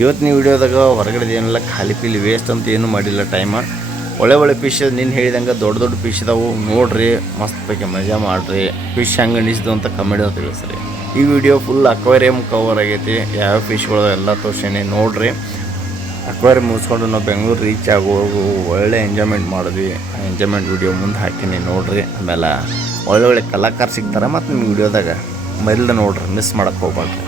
ಇವತ್ತಿನ ವಿಡಿಯೋದಾಗ ಹೊರಗಡೆ ಏನೆಲ್ಲ ಖಾಲಿ ಪೀಲಿ ವೇಸ್ಟ್ ಅಂತ ಏನೂ ಮಾಡಿಲ್ಲ ಟೈಮ. ಒಳ್ಳೆ ಫಿಶ್ ನೀನು ಹೇಳಿದಂಗೆ ದೊಡ್ಡ ಫಿಶ್ ಇದಾವೆ ನೋಡ್ರಿ, ಮಸ್ತ್ ಬೇಕೆ ಮಜಾ ಮಾಡಿರಿ. ಫಿಶ್ ಹೆಂಗೆ ಅನಿಸಿದ್ದು ಅಂತ ಕಮೆಂಟ್ ತಿಳಿಸ್ರಿ. ಈ ವಿಡಿಯೋ ಫುಲ್ ಅಕ್ವೇರಿಯಮ್ ಕವರ್ ಆಗೈತಿ, ಯಾವ ಫಿಶ್ಗಳು ಎಲ್ಲ ತೋರ್ಸೇನೆ ನೋಡ್ರಿ. ಅಕ್ವೇರಿಯಮ್ ಮುಗಿಸ್ಕೊಂಡು ನಾವು ಬೆಂಗಳೂರು ರೀಚ್ ಆಗುವಾಗ ಒಳ್ಳೆ ಎಂಜಾಯ್ಮೆಂಟ್ ಮಾಡಿದ್ವಿ. ಆ ಎಂಜಾಯ್ಮೆಂಟ್ ವಿಡಿಯೋ ಮುಂದೆ ಹಾಕೀನಿ ನೋಡ್ರಿ. ಆಮೇಲೆ ಒಳ್ಳೆ ಕಲಾಕಾರ ಸಿಗ್ತಾರೆ ಮತ್ತು ನಿಮ್ಮ ವಿಡಿಯೋದಾಗ ಮರಿಲ್ದ ನೋಡ್ರಿ, ಮಿಸ್ ಮಾಡೋಕ್ಕೆ ಹೋಗ್ಬಾರ್ದು.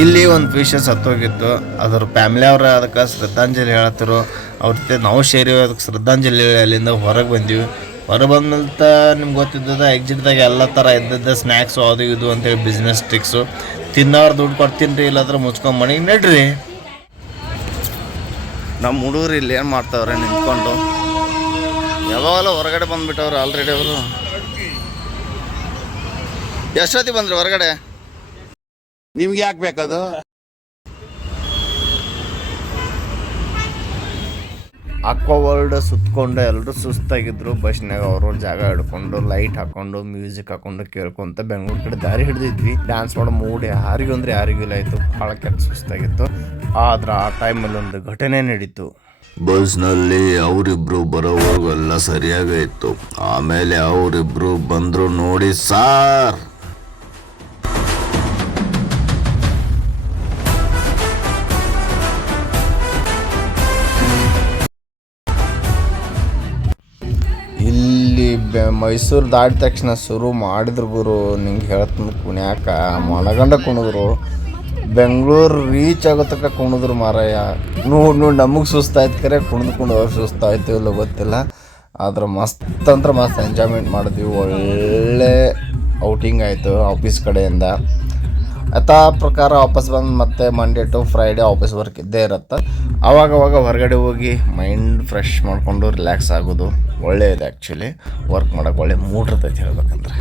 ಇಲ್ಲಿ ಒಂದು ಫಿಶ್ ಸತ್ತೋಗಿತ್ತು. ಅದ್ರ ಫ್ಯಾಮಿಲಿ ಅವ್ರು ಅದಕ್ಕೆ ಶ್ರದ್ಧಾಂಜಲಿ ಹೇಳತ್ತರು. ಅವ್ರ ಜೊತೆ ನಾವು ಸೇರಿ ಅದಕ್ಕೆ ಶ್ರದ್ಧಾಂಜಲಿ ಹೇಳಿ ಅಲ್ಲಿಂದ ಹೊರಗೆ ಬಂದೀವಿ. ಹೊರಗೆ ಬಂದಂತ ನಿಮ್ಗೆ ಗೊತ್ತಿದ್ದದ ಎಕ್ಸಿಟ್ದಾಗ ಎಲ್ಲ ಥರ ಇದ್ದದ್ದು ಸ್ನ್ಯಾಕ್ಸು ಅದು ಇದು ಅಂತೇಳಿ ಬಿಸ್ನೆಸ್ ಟ್ರಿಕ್ಸು. ತಿನ್ನೋರು ದುಡ್ಡು ಕೊಡ್ತೀನಿ ರೀ, ಇಲ್ಲಾಂದ್ರೆ ಮುಚ್ಕೊಂಡು ಮನೆಗೆ ನಡ್ರಿ. ನಮ್ಮ ಹುಡುಗರು ಇಲ್ಲಿ ಏನು ಮಾಡ್ತಾವ್ರೆ ನಿಂತ್ಕೊಂಡು, ಯಾವಾಗಲೂ ಹೊರಗಡೆ ಬಂದುಬಿಟ್ಟವ್ರು ಆಲ್ರೆಡಿ ಅವರು. ಎಷ್ಟೊತ್ತಿ ಬಂದ್ರಿ ಹೊರಗಡೆ? ನಿಮ್ಗೆ ಯಾಕೆ ಬೇಕದು? ಅಕ್ವಾ ವರ್ಲ್ಡ್ ಸುತ್ತಕೊಂಡು ಎಲ್ಲರೂ ಸುಸ್ತಾಗಿದ್ರು. ಬಸ್ನಾಗ ಅವ್ರವ್ರ ಜಾಗ ಹಿಡ್ಕೊಂಡು ಲೈಟ್ ಹಾಕೊಂಡು ಮ್ಯೂಸಿಕ್ ಹಾಕೊಂಡು ಕೇಳ್ಕೊಂತ ಬೆಂಗಳೂರು ಕಡೆ ದಾರಿ ಹಿಡಿದಿದ್ವಿ. ಡ್ಯಾನ್ಸ್ ಮಾಡೋ ಮೂಡ್ ಯಾರಿಗೂ ಅಂದರೆ ಯಾರಿಗೂ ಇಲ್ಲ ಆಯಿತು. ಭಾಳ ಕೆಟ್ಟ ಸುಸ್ತಾಗಿತ್ತು. ಆದ್ರೆ ಆ ಟೈಮಲ್ಲಿ ಒಂದು ಘಟನೆ ನಡೀತು. ಬಸ್ನಲ್ಲಿ ಅವರಿಬ್ರು ಬರೋವರೆಗೂ ಎಲ್ಲ ಸರಿಯಾಗೇ ಇತ್ತು. ಆಮೇಲೆ ಅವರಿಬ್ರು ಬಂದ್ರು ನೋಡಿ ಸಾರ್. ಇಲ್ಲಿ ಮೈಸೂರು ದಾಟಿದ ತಕ್ಷಣ ಶುರು ಮಾಡಿದ್ರು ಗುರು. ನಿಂಗೆ ಹೇಳ್ತೀನಿ ಕುಣ್ಯಾಕ ಮನಗಂಡ ಕುಣಿದ್ರು. ಬೆಂಗಳೂರು ರೀಚ್ ಆಗೋ ತನಕ ಕುಣಿದ್ರು ಮಾರಾಯ. ನೋಡಿ ನಮಗೆ ಸುಸ್ತಾಯ್ತು, ಕರೆ ಕುಣಿದು ಅವ್ರು ಸುಸ್ತಾಯ್ತು ಇಲ್ಲ ಗೊತ್ತಿಲ್ಲ. ಆದ್ರೆ ಮಸ್ತ್ ಅಂದ್ರೆ ಮಸ್ತ್ ಎಂಜಾಯ್ಮೆಂಟ್ ಮಾಡಿದ್ವಿ. ಒಳ್ಳೆ ಔಟಿಂಗ್ ಆಯಿತು ಆಫೀಸ್ ಕಡೆಯಿಂದ. ಯಥಾ ಪ್ರಕಾರ ವಾಪಸ್ ಬಂದು ಮತ್ತೆ Monday to Friday office work ಇದ್ದೇ ಇರುತ್ತೆ. ಅವಾಗವಾಗ ಹೊರಗಡೆ ಹೋಗಿ ಮೈಂಡ್ ಫ್ರೆಶ್ ಮಾಡಿಕೊಂಡು ರಿಲ್ಯಾಕ್ಸ್ ಆಗೋದು ಒಳ್ಳೆಯದು. ಆ್ಯಕ್ಚುಲಿ ವರ್ಕ್ ಮಾಡೋಕೆ ಒಳ್ಳೆ ಮೂಡ್ ಇರ್ತೈತೆ ಹೇಳ್ಬೇಕಂದ್ರೆ.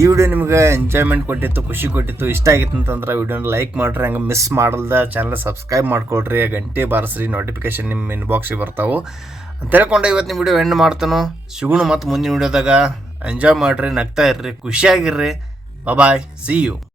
ಈ ವಿಡಿಯೋ ನಿಮ್ಗೆ ಎಂಜಾಯ್ಮೆಂಟ್ ಕೊಟ್ಟಿತ್ತು, ಖುಷಿ ಕೊಟ್ಟಿತ್ತು, ಇಷ್ಟ ಆಗಿತ್ತು ಅಂತಂದ್ರೆ ವಿಡಿಯೋನ ಲೈಕ್ ಮಾಡಿರಿ. ಹಂಗೆ ಮಿಸ್ ಮಾಡಲ್ದ ಚಾನಲ್ ಸಬ್ಸ್ಕ್ರೈಬ್ ಮಾಡ್ಕೊಳ್ರಿ, ಗಂಟೆ ಬಾರಿಸ್ರಿ, ನೋಟಿಫಿಕೇಶನ್ ನಿಮ್ಮ ಇನ್ಬಾಕ್ಸಿಗೆ ಬರ್ತಾವೆ ಅಂತ ಹೇಳ್ಕೊಂಡು ಇವತ್ತಿನ ವಿಡಿಯೋ ಎಂಡ್ ಮಾಡ್ತಾನೋ. ಸಿಗೋಣ ಮತ್ತು ಮುಂದಿನ ವಿಡಿಯೋದಾಗ. ಎಂಜಾಯ್ ಮಾಡಿರಿ, ನಗ್ತಾ ಇರ್ರಿ, ಖುಷಿಯಾಗಿರ್ರಿ. ಬಾಯ್, ಸಿ ಯು.